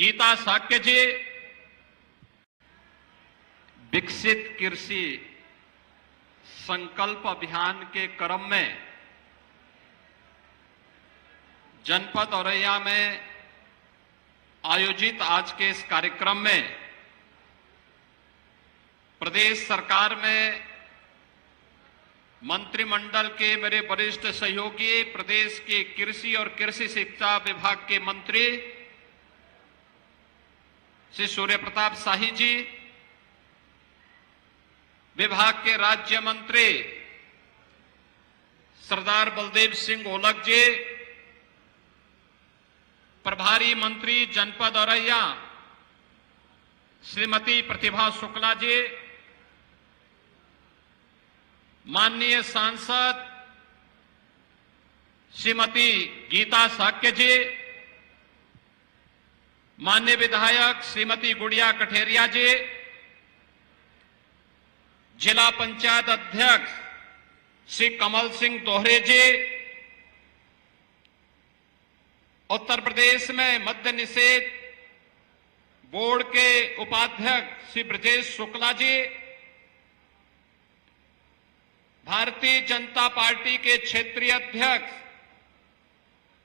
गीता साक्य जी, विकसित कृषि संकल्प अभियान के क्रम में जनपद औरैया में आयोजित आज के इस कार्यक्रम में प्रदेश सरकार में मंत्रिमंडल के मेरे वरिष्ठ सहयोगी, प्रदेश के कृषि और कृषि शिक्षा विभाग के मंत्री श्री सूर्य प्रताप शाही जी, विभाग के राज्य मंत्री सरदार बलदेव सिंह ओलख जी, प्रभारी मंत्री जनपद औरैया श्रीमती प्रतिभा शुक्ला जी, माननीय सांसद श्रीमती गीता साक्य जी, माननीय विधायक श्रीमती गुड़िया कठेरिया जी, जिला पंचायत अध्यक्ष श्री कमल सिंह दोहरे जी, उत्तर प्रदेश में मद्य निषेध बोर्ड के उपाध्यक्ष श्री ब्रजेश शुक्ला जी, भारतीय जनता पार्टी के क्षेत्रीय अध्यक्ष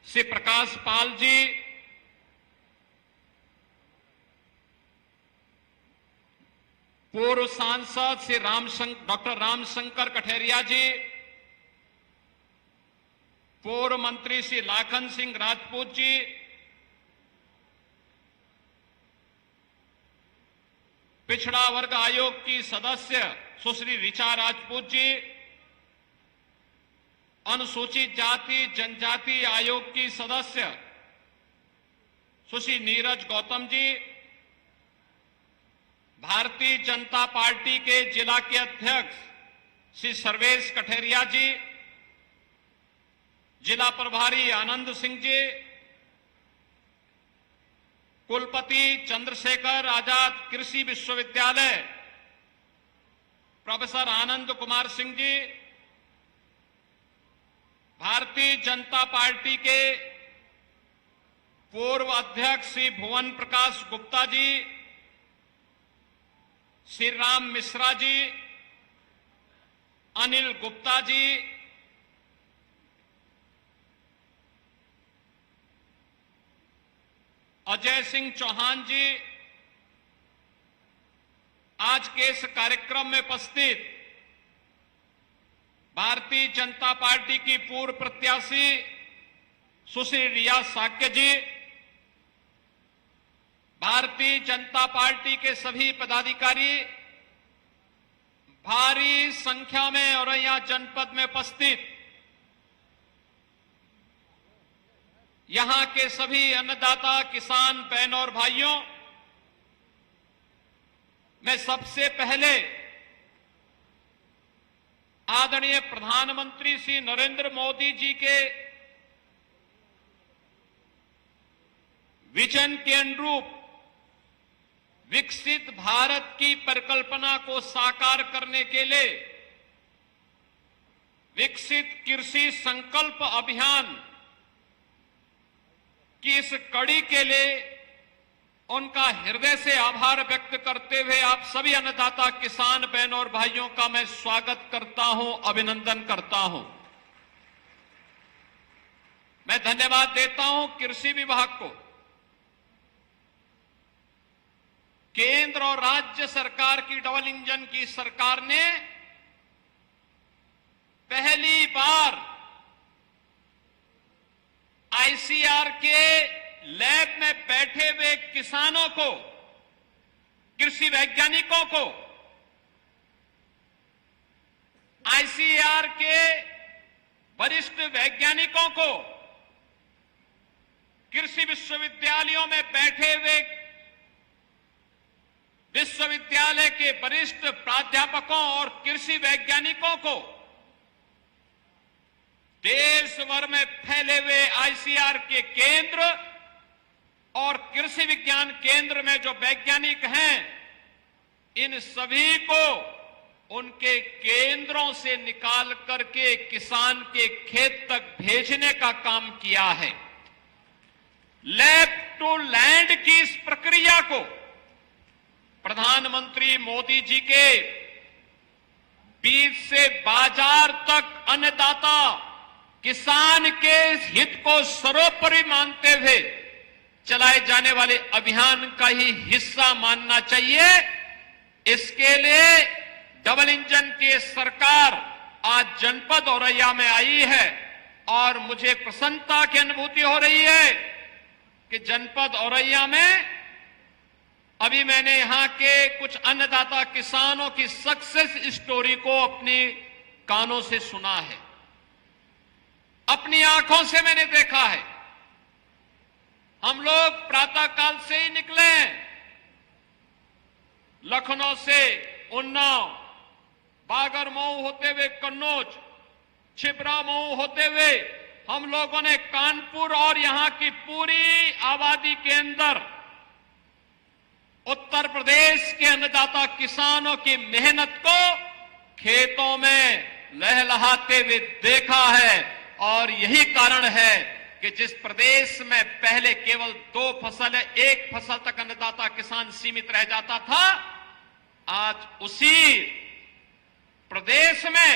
श्री प्रकाश पाल जी, पूर्व सांसद श्री डॉक्टर रामशंकर कठेरिया जी, पूर्व मंत्री श्री लाखन सिंह राजपूत जी, पिछड़ा वर्ग आयोग की सदस्य सुश्री ऋचा राजपूत जी, अनुसूचित जाति जनजाति आयोग की सदस्य सुश्री नीरज गौतम जी, भारतीय जनता पार्टी के जिला के अध्यक्ष श्री सर्वेश कठेरिया जी, जिला प्रभारी आनंद सिंह जी, कुलपति चंद्रशेखर आजाद कृषि विश्वविद्यालय प्रोफेसर आनंद कुमार सिंह जी, भारतीय जनता पार्टी के पूर्व अध्यक्ष श्री भुवन प्रकाश गुप्ता जी, श्री राम मिश्रा जी, अनिल गुप्ता जी, अजय सिंह चौहान जी, आज के इस कार्यक्रम में उपस्थित भारतीय जनता पार्टी की पूर्व प्रत्याशी सुश्री रिया साक्य जी, भारतीय जनता पार्टी के सभी पदाधिकारी, भारी संख्या में औरैया जनपद में उपस्थित यहां के सभी अन्नदाता किसान बहन और भाइयों, मैं सबसे पहले आदरणीय प्रधानमंत्री श्री नरेंद्र मोदी जी के विजन के अनुरूप विकसित भारत की परिकल्पना को साकार करने के लिए विकसित कृषि संकल्प अभियान की इस कड़ी के लिए उनका हृदय से आभार व्यक्त करते हुए आप सभी अन्नदाता किसान बहन और भाइयों का मैं स्वागत करता हूं, अभिनंदन करता हूं। मैं धन्यवाद देता हूं कृषि विभाग को, केंद्र और राज्य सरकार की डबल इंजन की सरकार ने पहली बार आईसीआर के लैब में बैठे हुए किसानों को, कृषि वैज्ञानिकों को, आईसीआर के वरिष्ठ वैज्ञानिकों को, कृषि विश्वविद्यालयों में बैठे हुए विश्वविद्यालय के वरिष्ठ प्राध्यापकों और कृषि वैज्ञानिकों को, देश भर में फैले हुए आईसीआर के केंद्र और कृषि विज्ञान केंद्र में जो वैज्ञानिक हैं, इन सभी को उनके केंद्रों से निकाल करके किसान के खेत तक भेजने का काम किया है। लैब टू लैंड की इस प्रक्रिया को प्रधानमंत्री मोदी जी के बीज से बाजार तक अन्नदाता किसान के हित को सर्वोपरि मानते हुए चलाए जाने वाले अभियान का ही हिस्सा मानना चाहिए। इसके लिए डबल इंजन की सरकार आज जनपद औरैया में आई है और मुझे प्रसन्नता की अनुभूति हो रही है कि जनपद औरैया में अभी मैंने यहां के कुछ अन्नदाता किसानों की सक्सेस स्टोरी को अपने कानों से सुना है, अपनी आंखों से मैंने देखा है। हम लोग प्रातःकाल से ही निकले, लखनऊ से उन्नाव, बागरमऊ होते हुए कन्नौज, छिबरामऊ होते हुए हम लोगों ने कानपुर और यहां की पूरी आबादी के अंदर उत्तर प्रदेश के अन्नदाता किसानों की मेहनत को खेतों में लहलहाते हुए देखा है। और यही कारण है कि जिस प्रदेश में पहले केवल 2 फसल, 1 फसल तक अन्नदाता किसान सीमित रह जाता था, आज उसी प्रदेश में,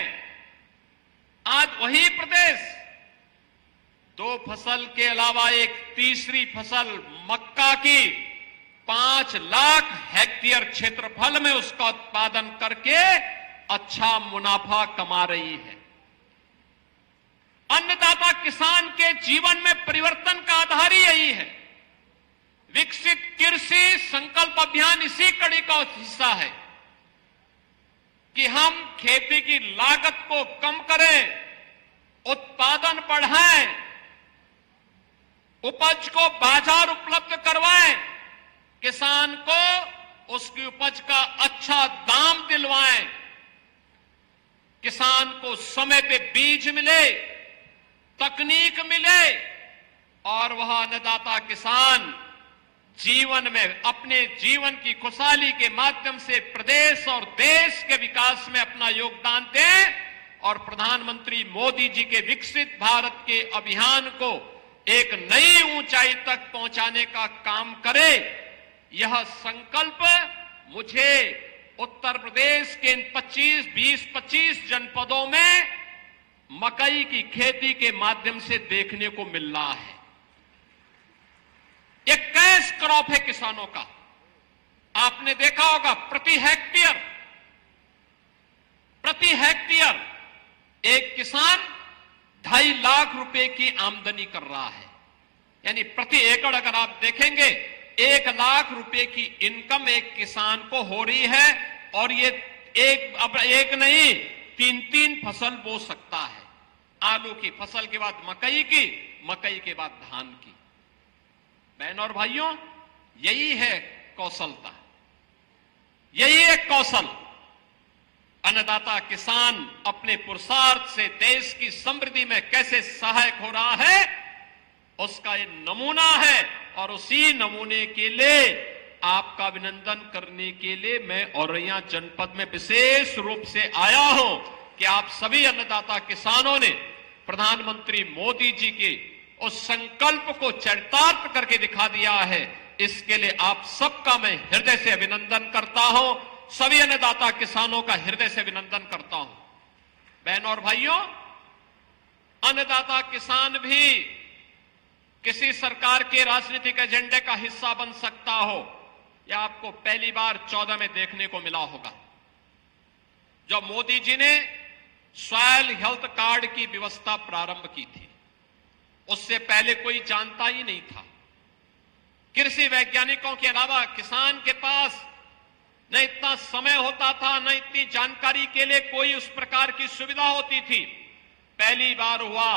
आज वही प्रदेश 2 फसल के अलावा एक तीसरी फसल मक्का की 5 लाख हेक्टेयर क्षेत्रफल में उसका उत्पादन करके अच्छा मुनाफा कमा रही है। अन्नदाता किसान के जीवन में परिवर्तन का आधार ही यही है। विकसित कृषि संकल्प अभियान इसी कड़ी का हिस्सा है कि हम खेती की लागत को कम करें, उत्पादन बढ़ाएं, उपज को बाजार उपलब्ध करवाएं, किसान को उसकी उपज का अच्छा दाम दिलवाएं, किसान को समय पे बीज मिले, तकनीक मिले और वह अन्नदाता किसान जीवन में अपने जीवन की खुशहाली के माध्यम से प्रदेश और देश के विकास में अपना योगदान दे और प्रधानमंत्री मोदी जी के विकसित भारत के अभियान को एक नई ऊंचाई तक पहुंचाने का काम करे। यह संकल्प मुझे उत्तर प्रदेश के इन 20-25 जनपदों में मकई की खेती के माध्यम से देखने को मिल रहा है। एक कैश क्रॉप है किसानों का। आपने देखा होगा प्रति हेक्टेयर एक किसान 2.5 लाख रुपए की आमदनी कर रहा है। यानी प्रति एकड़ अगर आप देखेंगे 1 लाख रुपए की इनकम एक किसान को हो रही है और ये अब एक नहीं 3 फसल बो सकता है। आलू की फसल के बाद मकई की, मकई के बाद धान की। बहनों और भाइयों, यही है कौशलता, यही है कौशल। अन्नदाता किसान अपने पुरुषार्थ से देश की समृद्धि में कैसे सहायक हो रहा है उसका ये नमूना है। और उसी नमूने के लिए आपका अभिनंदन करने के लिए मैं औरैया जनपद में विशेष रूप से आया हूं कि आप सभी अन्नदाता किसानों ने प्रधानमंत्री मोदी जी के उस संकल्प को चरितार्थ करके दिखा दिया है। इसके लिए आप सबका मैं हृदय से अभिनंदन करता हूं, सभी अन्नदाता किसानों का हृदय से अभिनंदन करता हूं। बहनों और भाइयों, अन्नदाता किसान भी किसी सरकार के राजनीतिक एजेंडे का हिस्सा बन सकता हो, यह आपको पहली बार 14 में देखने को मिला होगा। जब मोदी जी ने सॉइल हेल्थ कार्ड की व्यवस्था प्रारंभ की थी, उससे पहले कोई जानता ही नहीं था। कृषि वैज्ञानिकों के अलावा किसान के पास न इतना समय होता था, न इतनी जानकारी के लिए कोई उस प्रकार की सुविधा होती थी। पहली बार हुआ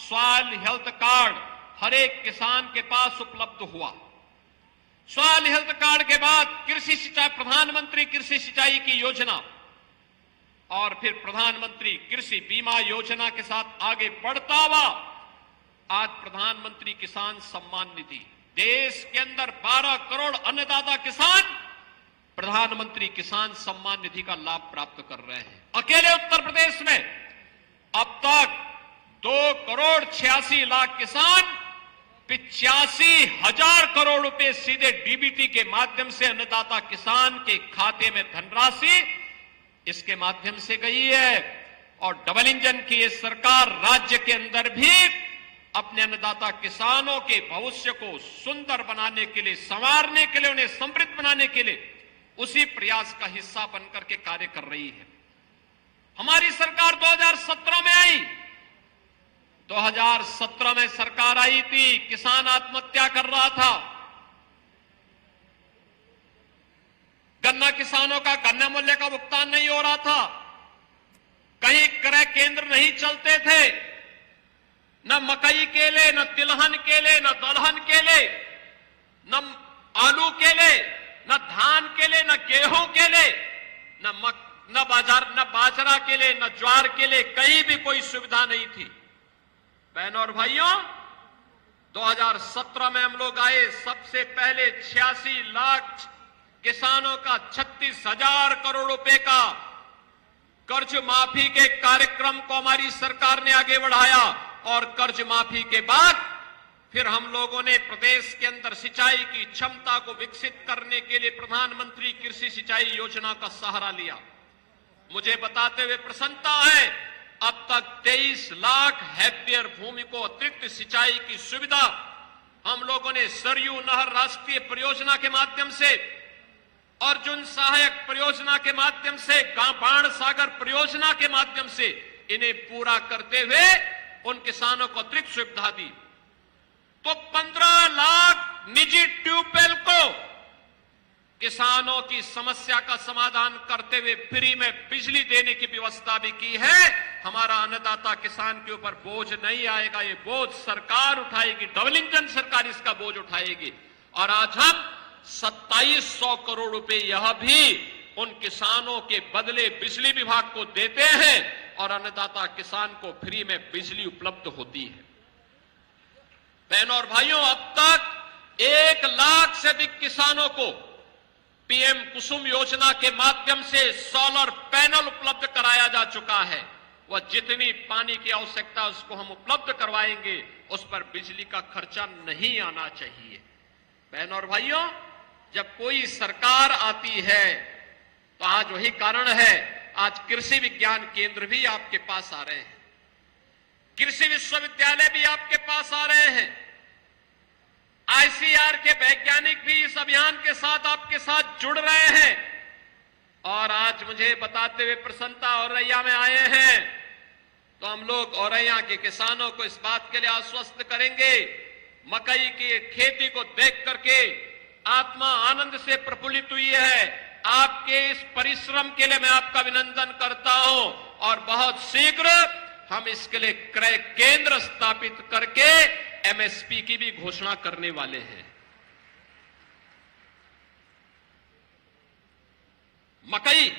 सॉइल हेल्थ कार्ड हर एक किसान के पास उपलब्ध हुआ। सॉइल हेल्थ कार्ड के बाद कृषि सिंचाई, प्रधानमंत्री कृषि सिंचाई की योजना और फिर प्रधानमंत्री कृषि बीमा योजना के साथ आगे बढ़ता हुआ आज प्रधानमंत्री किसान सम्मान निधि। देश के अंदर 12 करोड़ अन्नदाता किसान प्रधानमंत्री किसान सम्मान निधि का लाभ प्राप्त कर रहे हैं। अकेले उत्तर प्रदेश में अब तक 2 करोड़ 86 लाख किसान 85,000 करोड़ रुपए सीधे डीबीटी के माध्यम से अन्नदाता किसान के खाते में धनराशि इसके माध्यम से गई है। और डबल इंजन की ये सरकार राज्य के अंदर भी अपने अन्नदाता किसानों के भविष्य को सुंदर बनाने के लिए, संवारने के लिए, उन्हें समृद्ध बनाने के लिए उसी प्रयास का हिस्सा बनकर के कार्य कर रही है। हमारी सरकार 2017 में आई। 2017 में सरकार आई थी, किसान आत्महत्या कर रहा था। गन्ना किसानों का गन्ना मूल्य का भुगतान नहीं हो रहा था। कहीं क्रय केंद्र नहीं चलते थे, न मकई केले, न तिलहन केले, न दलहन केले, न आलू केले, न धान केले, न गेहूं केले, न बाजरा केले, न ज्वार केले, कहीं भी कोई सुविधा नहीं थी। बहनों और भाइयों, 2017 में हम लोग आए, सबसे पहले 86 लाख किसानों का 36,000 करोड़ रुपए का कर्ज माफी के कार्यक्रम को हमारी सरकार ने आगे बढ़ाया। और कर्ज माफी के बाद फिर हम लोगों ने प्रदेश के अंदर सिंचाई की क्षमता को विकसित करने के लिए प्रधानमंत्री कृषि सिंचाई योजना का सहारा लिया। मुझे बताते हुए प्रसन्नता है, अब तक 23 लाख हेक्टेयर भूमि को अतिरिक्त सिंचाई की सुविधा हम लोगों ने सरयू नहर राष्ट्रीय परियोजना के माध्यम से, अर्जुन सहायक परियोजना के माध्यम से, बाण सागर परियोजना के माध्यम से इन्हें पूरा करते हुए उन किसानों को अतिरिक्त सुविधा दी। तो 15 लाख निजी ट्यूबवेल को किसानों की समस्या का समाधान करते हुए फ्री में बिजली देने की व्यवस्था भी की है। हमारा अन्नदाता किसान के ऊपर बोझ नहीं आएगा, ये बोझ सरकार उठाएगी, डबल इंजन सरकार इसका बोझ उठाएगी। और आज हम 2700 करोड़ रुपए यह भी उन किसानों के बदले बिजली विभाग को देते हैं और अन्नदाता किसान को फ्री में बिजली उपलब्ध होती है। बहनों और भाइयों, अब तक 1 लाख से अधिक किसानों को पीएम कुसुम योजना के माध्यम से सोलर पैनल उपलब्ध कराया जा चुका है। वह जितनी पानी की आवश्यकता उसको हम उपलब्ध करवाएंगे, उस पर बिजली का खर्चा नहीं आना चाहिए। बहनों और भाइयों, जब कोई सरकार आती है तो आज वही कारण है, आज कृषि विज्ञान केंद्र भी आपके पास आ रहे हैं, कृषि विश्वविद्यालय भी आपके पास आ रहे हैं, आईसीआर के वैज्ञानिक भी इस अभियान के साथ आपके साथ जुड़ रहे हैं। और आज मुझे बताते हुए प्रसन्नता, औरैया में आए हैं तो हम लोग औरैया के किसानों को इस बात के लिए आश्वस्त करेंगे, मकई की खेती को देख करके आत्मा आनंद से प्रफुल्लित हुई है। आपके इस परिश्रम के लिए मैं आपका अभिनंदन करता हूं और बहुत शीघ्र हम इसके लिए क्रय केंद्र स्थापित करके एमएसपी की भी घोषणा करने वाले हैं। मकई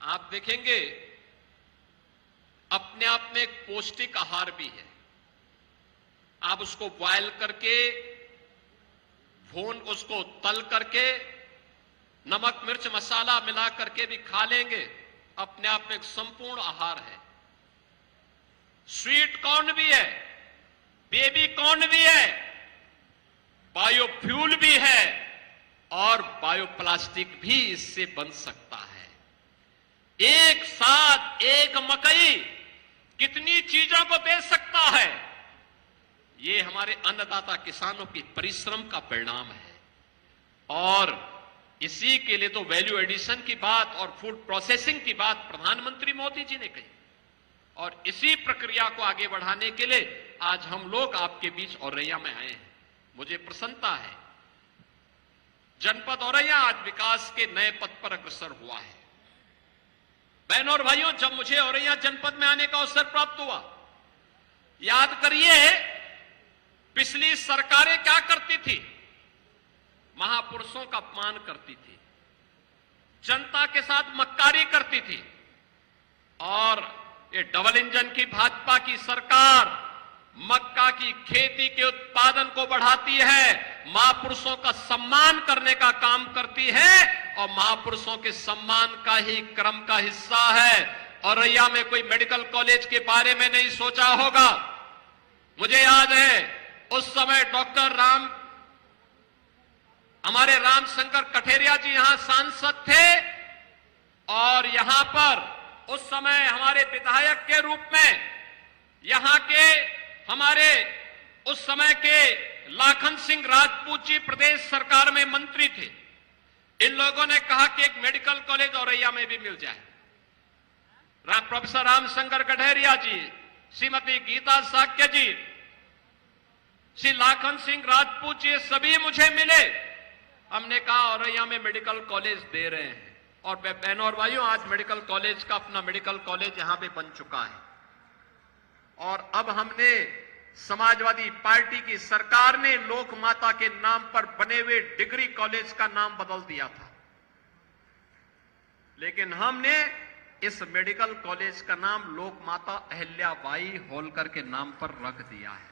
आप देखेंगे अपने आप में एक पौष्टिक आहार भी है। आप उसको बॉयल करके, भून, उसको तल करके, नमक मिर्च मसाला मिला करके भी खा लेंगे, अपने आप में एक संपूर्ण आहार है। स्वीट कॉर्न भी है, बेबी कॉर्न भी है, बायोफ्यूल भी है और बायोप्लास्टिक भी इससे बन सकता है। एक साथ एक मकई कितनी चीजों को दे सकता है, ये हमारे अन्नदाता किसानों की परिश्रम का परिणाम है। और इसी के लिए तो वैल्यू एडिशन की बात और फूड प्रोसेसिंग की बात प्रधानमंत्री मोदी जी ने कही। और इसी प्रक्रिया को आगे बढ़ाने के लिए आज हम लोग आपके बीच औरैया में आए हैं। मुझे प्रसन्नता है, जनपद औरैया आज विकास के नए पथ पर अग्रसर हुआ है। बहनों और भाइयों, जब मुझे औरैया जनपद में आने का अवसर प्राप्त हुआ, याद करिए पिछली सरकारें क्या करती थी, महापुरुषों का अपमान करती थी, जनता के साथ मक्कारी करती थी। और ये डबल इंजन की भाजपा की सरकार मक्का की खेती के उत्पादन को बढ़ाती है, महापुरुषों का सम्मान करने का काम करती है और महापुरुषों के सम्मान का ही क्रम का हिस्सा है। औरैया में कोई मेडिकल कॉलेज के बारे में नहीं सोचा होगा, मुझे याद है उस समय हमारे रामशंकर कठेरिया जी यहां सांसद थे और यहां पर उस समय हमारे विधायक के रूप में यहां के हमारे उस समय के लाखन सिंह राजपूत जी प्रदेश सरकार में मंत्री थे। इन लोगों ने कहा कि एक मेडिकल कॉलेज औरैया में भी मिल जाए। प्रोफेसर रामशंकर कठेरिया जी, श्रीमती गीता साक्य जी, श्री लाखन सिंह राजपूत जी, सभी मुझे मिले। हमने कहा औरैया में मेडिकल कॉलेज दे रहे हैं और बहनों और भाइयों, आज मेडिकल कॉलेज का अपना मेडिकल कॉलेज यहां पे बन चुका है। और अब हमने समाजवादी पार्टी की सरकार ने लोक माता के नाम पर बने हुए डिग्री कॉलेज का नाम बदल दिया था, लेकिन हमने इस मेडिकल कॉलेज का नाम लोक माता अहिल्याबाई होलकर के नाम पर रख दिया है।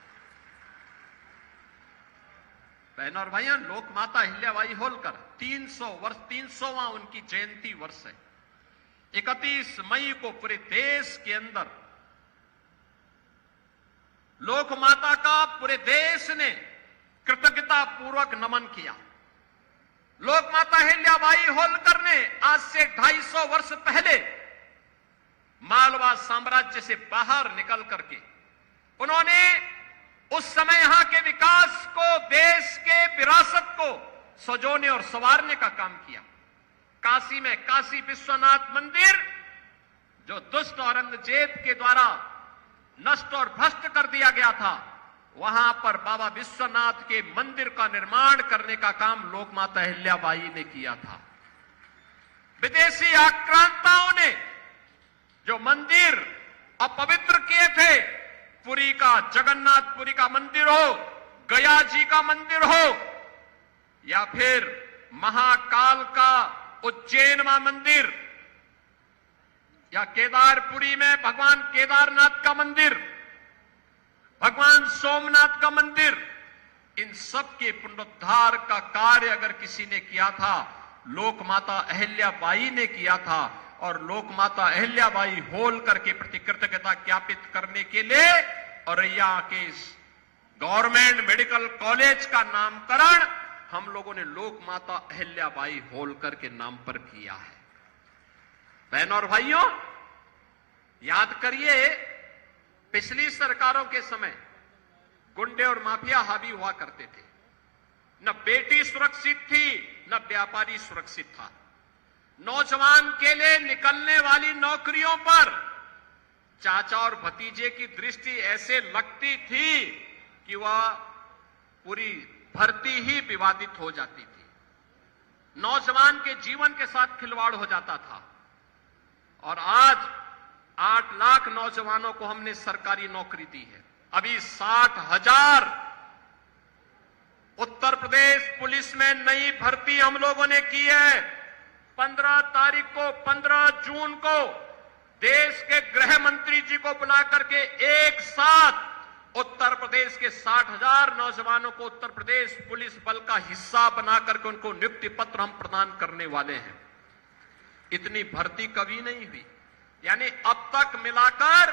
बहनों और भाइयों, लोक माता अहिल्याबाई होलकर 300वां उनकी जयंती वर्ष है। 31 मई को पूरे देश के अंदर लोक माता का पूरे देश ने कृतज्ञता पूर्वक नमन किया। लोक माता अहिल्याबाई होलकर ने आज से 250 वर्ष पहले मालवा साम्राज्य से बाहर निकल करके उन्होंने उस समय यहां के विकास को, देश के विरासत को सजोने और संवारने का काम किया। काशी में काशी विश्वनाथ मंदिर जो दुष्ट औरंगजेब के द्वारा नष्ट और भ्रष्ट कर दिया गया था, वहां पर बाबा विश्वनाथ के मंदिर का निर्माण करने का काम लोक माता अहिल्याबाई ने किया था। विदेशी आक्रांताओं ने जो मंदिर अपवित्र किए थे, पुरी का जगन्नाथपुरी का मंदिर हो, गया जी का मंदिर हो, या फिर महाकाल का उज्जैन में मंदिर, या केदारपुरी में भगवान केदारनाथ का मंदिर, भगवान सोमनाथ का मंदिर, इन सब के पुनरुद्धार का कार्य अगर किसी ने किया था, लोक माता अहिल्याबाई ने किया था। और लोक माता अहिल्याबाई होलकर के प्रति कृतज्ञता ज्ञापित करने के लिए औरैया के गवर्नमेंट मेडिकल कॉलेज का नामकरण हम लोगों ने लोक माता अहिल्याबाई होलकर के नाम पर किया है। बहनों और भाइयों, याद करिए, पिछली सरकारों के समय गुंडे और माफिया हावी हुआ करते थे। न बेटी सुरक्षित थी, न व्यापारी सुरक्षित था। नौजवान के लिए निकलने वाली नौकरियों पर चाचा और भतीजे की दृष्टि ऐसे लगती थी कि वह पूरी भर्ती ही विवादित हो जाती थी। नौजवान के जीवन के साथ खिलवाड़ हो जाता था। और आज 8 लाख नौजवानों को हमने सरकारी नौकरी दी है। अभी 60,000 उत्तर प्रदेश पुलिस में नई भर्ती हम लोगों ने की है। 15 जून को देश के गृह मंत्री जी को बुला करके एक साथ उत्तर प्रदेश के 60,000 नौजवानों को उत्तर प्रदेश पुलिस बल का हिस्सा बना करके उनको नियुक्ति पत्र हम प्रदान करने वाले हैं। इतनी भर्ती कभी नहीं हुई। यानी अब तक मिलाकर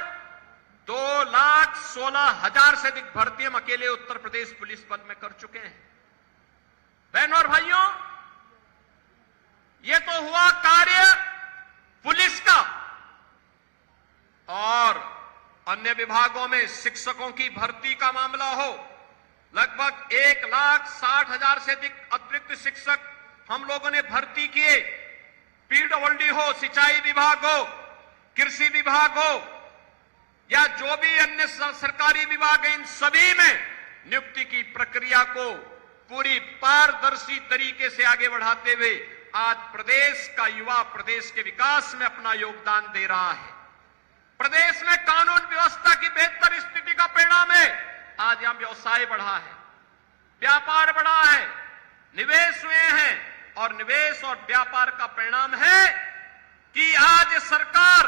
2,16,000 से अधिक भर्ती हम अकेले उत्तर प्रदेश पुलिस बल में कर चुके हैं। बहनों और भाइयों, ये तो हुआ कार्य पुलिस का। और अन्य विभागों में शिक्षकों की भर्ती का मामला हो, लगभग 1,60,000 से अधिक अतिरिक्त शिक्षक हम लोगों ने भर्ती किए। पीडब्ल्यूडी हो, सिंचाई विभाग हो, कृषि विभाग हो, या जो भी अन्य सरकारी विभाग है, इन सभी में नियुक्ति की प्रक्रिया को पूरी पारदर्शी तरीके से आगे बढ़ाते हुए आज प्रदेश का युवा प्रदेश के विकास में अपना योगदान दे रहा है। प्रदेश में कानून व्यवस्था की बेहतर स्थिति का परिणाम है आज यहां व्यवसाय बढ़ा है, व्यापार बढ़ा है, निवेश हुए हैं। और निवेश और व्यापार का परिणाम है कि आज सरकार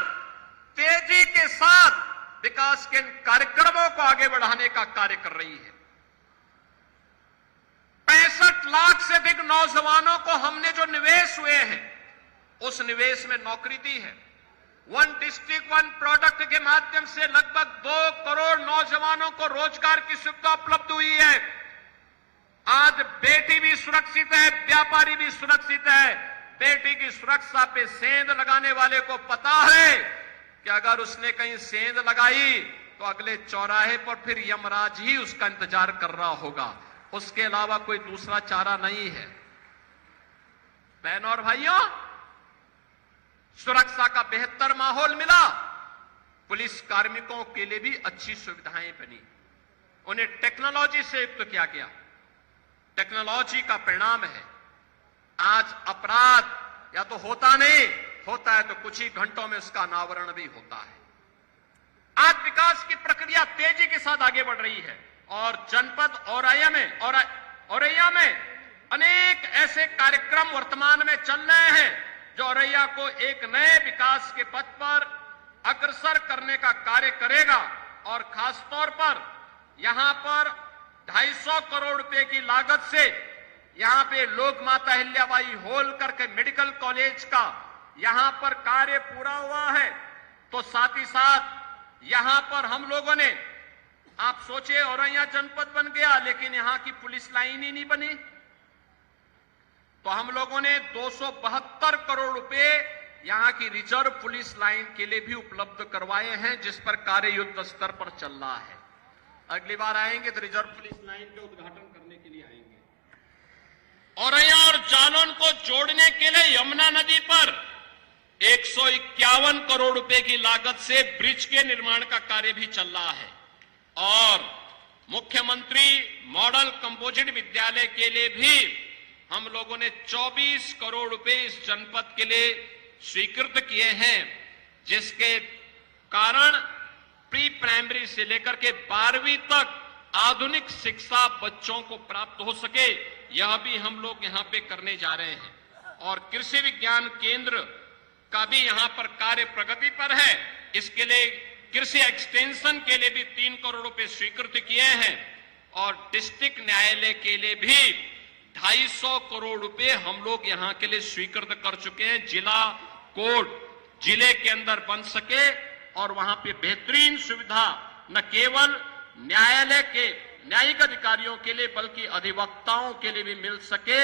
तेजी के साथ विकास के कार्यक्रमों को आगे बढ़ाने का कार्य कर रही है। 65 लाख से अधिक नौजवानों को हमने जो निवेश हुए हैं, उस निवेश में नौकरी दी है। वन डिस्ट्रिक्ट वन प्रोडक्ट के माध्यम से लगभग 2 करोड़ नौजवानों को रोजगार की सुविधा उपलब्ध हुई है। आज बेटी भी सुरक्षित है, व्यापारी भी सुरक्षित है। बेटी की सुरक्षा पे सेंध लगाने वाले को पता है कि अगर उसने कहीं सेंध लगाई तो अगले चौराहे पर फिर यमराज ही उसका इंतजार कर रहा होगा, उसके अलावा कोई दूसरा चारा नहीं है। बहनों और भाइयों, सुरक्षा का बेहतर माहौल मिला, पुलिस कार्मिकों के लिए भी अच्छी सुविधाएं बनी, उन्हें टेक्नोलॉजी से युक्त किया गया। टेक्नोलॉजी का परिणाम है आज अपराध या तो होता नहीं, होता है तो कुछ ही घंटों में उसका अनावरण भी होता है। आज विकास की प्रक्रिया तेजी के साथ आगे बढ़ रही है और जनपद औरैया में अनेक ऐसे कार्यक्रम वर्तमान में चल रहे हैं जो औरैया को एक नए विकास के पथ पर अग्रसर करने का कार्य करेगा। और खासतौर पर यहां पर 250 करोड़ रुपए की लागत से यहां पे लोक माता अहिल्याबाई होलकर के मेडिकल कॉलेज का यहां पर कार्य पूरा हुआ है। तो साथ ही साथ यहां पर हम लोगों ने, आप सोचे औरैया जनपद बन गया लेकिन यहां की पुलिस लाइन ही नहीं बनी, तो हम लोगों ने 272 करोड़ रुपए यहां की रिजर्व पुलिस लाइन के लिए भी उपलब्ध करवाए हैं, जिस पर कार्य युद्ध स्तर पर चल रहा है। अगली बार आएंगे तो रिजर्व पुलिस लाइन के उद्घाटन करने के लिए आएंगे। औरैया और जालौन को जोड़ने के लिए यमुना नदी पर 151 करोड़ रुपए की लागत से ब्रिज के निर्माण का कार्य भी चल रहा है। और मुख्यमंत्री मॉडल कंपोजिट विद्यालय के लिए भी हम लोगों ने 24 करोड़ रुपए इस जनपद के लिए स्वीकृत किए हैं, जिसके कारण प्री प्राइमरी से लेकर के 12वीं तक आधुनिक शिक्षा बच्चों को प्राप्त हो सके, यह भी हम लोग यहां पे करने जा रहे हैं। और कृषि विज्ञान केंद्र का भी यहां पर कार्य प्रगति पर है। इसके लिए कृषि एक्सटेंशन के लिए भी 3 करोड़ रुपए स्वीकृत किए हैं और डिस्ट्रिक्ट न्यायालय के लिए भी 250 करोड़ रुपए हम लोग यहां के लिए स्वीकृत कर चुके हैं। जिला कोर्ट जिले के अंदर बन सके और वहां पे बेहतरीन सुविधा न केवल न्यायालय के न्यायिक अधिकारियों के लिए बल्कि अधिवक्ताओं के लिए भी मिल सके,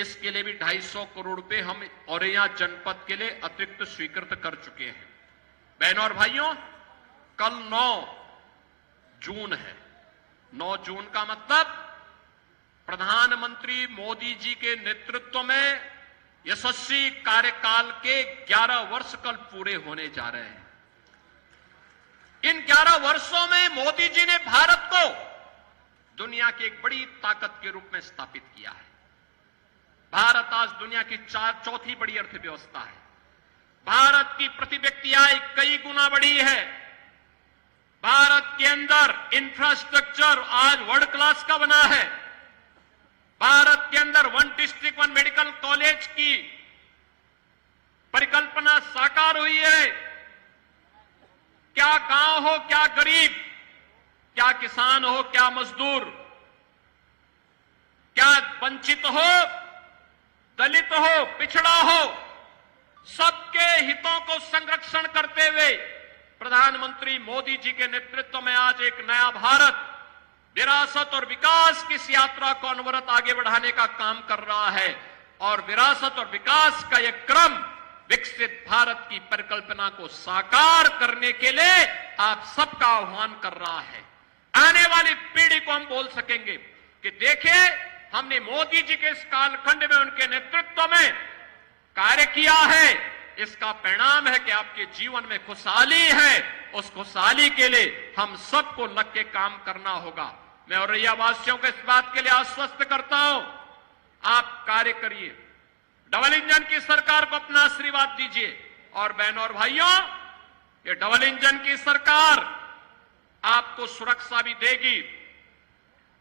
इसके लिए भी 250 करोड़ रुपए हम औरैया जनपद के लिए अतिरिक्त स्वीकृत कर चुके हैं। बहनों और भाइयों, कल 9 जून है। 9 जून का मतलब प्रधानमंत्री मोदी जी के नेतृत्व में यशस्वी कार्यकाल के 11 वर्ष कल पूरे होने जा रहे हैं। इन 11 वर्षों में मोदी जी ने भारत को दुनिया की एक बड़ी ताकत के रूप में स्थापित किया है। भारत आज दुनिया की चौथी बड़ी अर्थव्यवस्था है। भारत की प्रति व्यक्ति आय कई गुना बढ़ी है। भारत के अंदर इंफ्रास्ट्रक्चर आज वर्ल्ड क्लास का बना है। भारत के अंदर one district one medical college की परिकल्पना साकार हुई है। क्या गांव हो, क्या गरीब, क्या किसान हो, क्या मजदूर, क्या वंचित हो, दलित हो, पिछड़ा हो, सबके हितों को संरक्षण करते हुए प्रधानमंत्री मोदी जी के नेतृत्व में आज एक नया भारत विरासत और विकास की इस यात्रा को अनवरत आगे बढ़ाने का काम कर रहा है। और विरासत और विकास का यह क्रम विकसित भारत की परिकल्पना को साकार करने के लिए आप सबका आह्वान कर रहा है। आने वाली पीढ़ी को हम बोल सकेंगे कि देखिए, हमने मोदी जी के इस कालखंड में उनके नेतृत्व में कार्य किया है। इसका परिणाम है कि आपके जीवन में खुशहाली है। उस खुशहाली के लिए हम सबको लग के काम करना होगा। मैं औरैया वासियों को इस बात के लिए आश्वस्त करता हूं, आप कार्य करिए, डबल इंजन की सरकार को अपना आशीर्वाद दीजिए। और बहनों और भाइयों, ये डबल इंजन की सरकार आपको सुरक्षा भी देगी,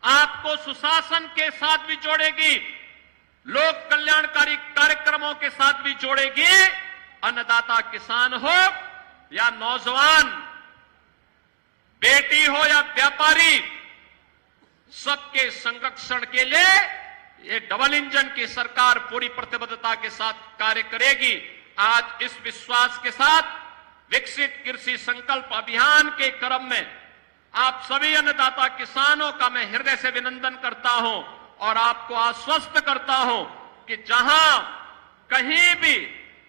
आपको सुशासन के साथ भी जोड़ेगी, लोक कल्याणकारी कार्यक्रमों के साथ भी जोड़ेगी। अन्नदाता किसान हो या नौजवान, बेटी हो या व्यापारी, सबके संरक्षण के लिए ये डबल इंजन की सरकार पूरी प्रतिबद्धता के साथ कार्य करेगी। आज इस विश्वास के साथ विकसित कृषि संकल्प अभियान के क्रम में आप सभी अन्नदाता किसानों का मैं हृदय से अभिनंदन करता हूं और आपको आश्वस्त करता हूं कि जहां कहीं भी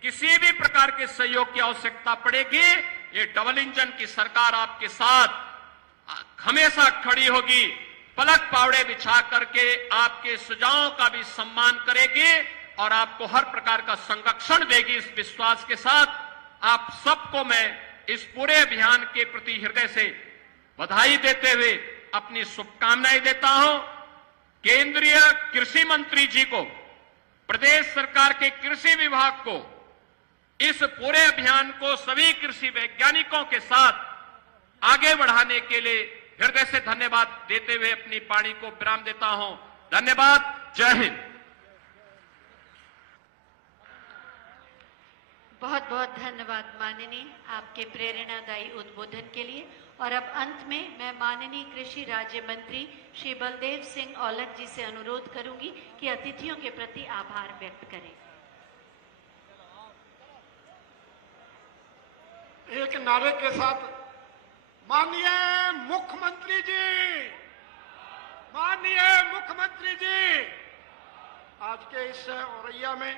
किसी भी प्रकार के सहयोग की आवश्यकता पड़ेगी, ये डबल इंजन की सरकार आपके साथ हमेशा खड़ी होगी, पलक पावड़े बिछा करके आपके सुझावों का भी सम्मान करेगी और आपको हर प्रकार का संरक्षण देगी। इस विश्वास के साथ आप सबको मैं इस पूरे अभियान के प्रति हृदय से बधाई देते हुए अपनी शुभकामनाएं देता हूं। केंद्रीय कृषि मंत्री जी को, प्रदेश सरकार के कृषि विभाग को इस पूरे अभियान को सभी कृषि वैज्ञानिकों के साथ आगे बढ़ाने के लिए हृदय से धन्यवाद देते हुए अपनी वाणी को विराम देता हूं। धन्यवाद। जय हिंद। बहुत बहुत धन्यवाद माननीय, आपके प्रेरणादायी उद्बोधन के लिए। और अब अंत में मैं माननीय कृषि राज्य मंत्री श्री बलदेव सिंह औलख जी से अनुरोध करूंगी कि अतिथियों के प्रति आभार व्यक्त करें। एक नारे के साथ, माननीय मुख्यमंत्री जी, माननीय मुख्यमंत्री जी। आज के इस औरैया में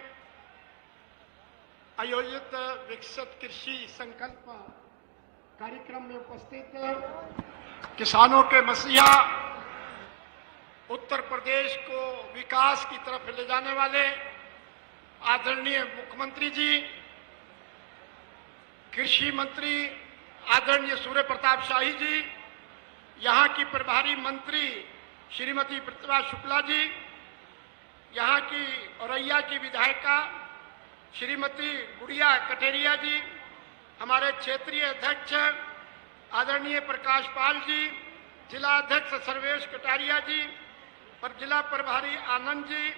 आयोजित विकसित कृषि संकल्प कार्यक्रम में उपस्थित किसानों के मसीहा, उत्तर प्रदेश को विकास की तरफ ले जाने वाले आदरणीय मुख्यमंत्री जी, कृषि मंत्री आदरणीय सूर्य प्रताप शाही जी, यहाँ की प्रभारी मंत्री श्रीमती प्रतिभा शुक्ला जी, यहाँ की औरैया की विधायिका श्रीमती गुड़िया कटेरिया जी, हमारे क्षेत्रीय अध्यक्ष आदरणीय प्रकाश पाल जी, जिला अध्यक्ष सर्वेश कटारिया जी, पर जिला प्रभारी आनंद जी,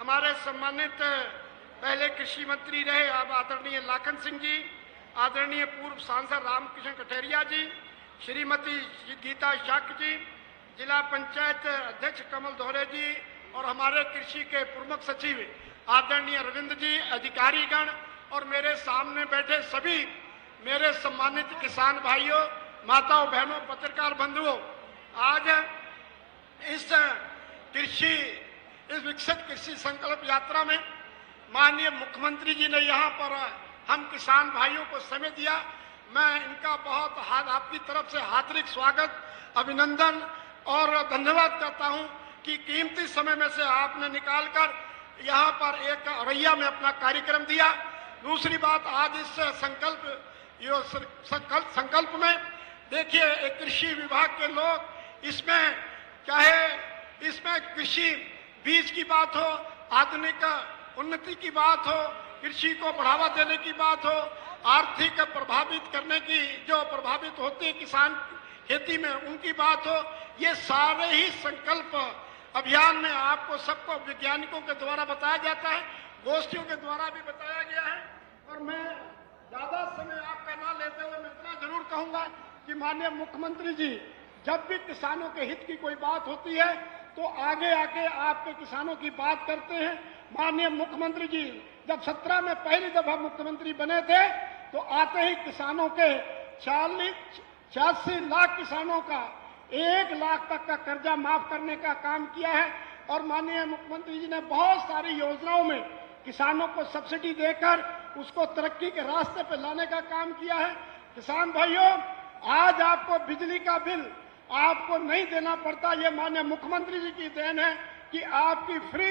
हमारे सम्मानित पहले कृषि मंत्री रहे अब आदरणीय लाखन सिंह जी, आदरणीय पूर्व सांसद रामकृष्ण कटेरिया जी, श्रीमती गीता शाक जी, जिला पंचायत अध्यक्ष कमल दोहरे जी और हमारे कृषि के प्रमुख सचिव आदरणीय रविंद्र जी, अधिकारीगण और मेरे सामने बैठे सभी मेरे सम्मानित किसान भाइयों, माताओं, बहनों, पत्रकार बंधुओं, आज इस विकसित कृषि संकल्प यात्रा में माननीय मुख्यमंत्री जी ने यहाँ पर हम किसान भाइयों को समय दिया। मैं इनका बहुत आपकी तरफ से हार्दिक स्वागत, अभिनंदन और धन्यवाद करता हूँ कि कीमती समय में से आपने निकालकर यहाँ पर एक औरैया में अपना कार्यक्रम दिया। दूसरी बात, आज इस संकल्प में देखिए, एक कृषि विभाग के लोग इसमें चाहे इसमें कृषि बीज की बात हो, आधुनिक उन्नति की बात हो, कृषि को बढ़ावा देने की बात हो, आर्थिक प्रभावित करने की जो प्रभावित होते हैं किसान खेती में उनकी बात हो, ये सारे ही संकल्प अभियान में आपको सबको वैज्ञानिकों के द्वारा बताया जाता है, गोष्ठियों के द्वारा भी बताया गया है। और मैं ज्यादा समय आपका ना लेते हुए मैं इतना जरूर कहूंगा कि माननीय मुख्यमंत्री जी जब भी किसानों के हित की कोई बात होती है तो आगे आके आपके किसानों की बात करते हैं। माननीय मुख्यमंत्री जी जब 17 में पहली दफा मुख्यमंत्री बने थे तो आते ही किसानों के 86 लाख किसानों का 1 लाख तक का कर्जा माफ करने का काम किया है। और माननीय मुख्यमंत्री जी ने बहुत सारी योजनाओं में किसानों को सब्सिडी देकर उसको तरक्की के रास्ते पर लाने का काम किया है। किसान भाइयों, आज आपको बिजली का बिल आपको नहीं देना पड़ता, ये माननीय मुख्यमंत्री जी की देन है कि आपकी फ्री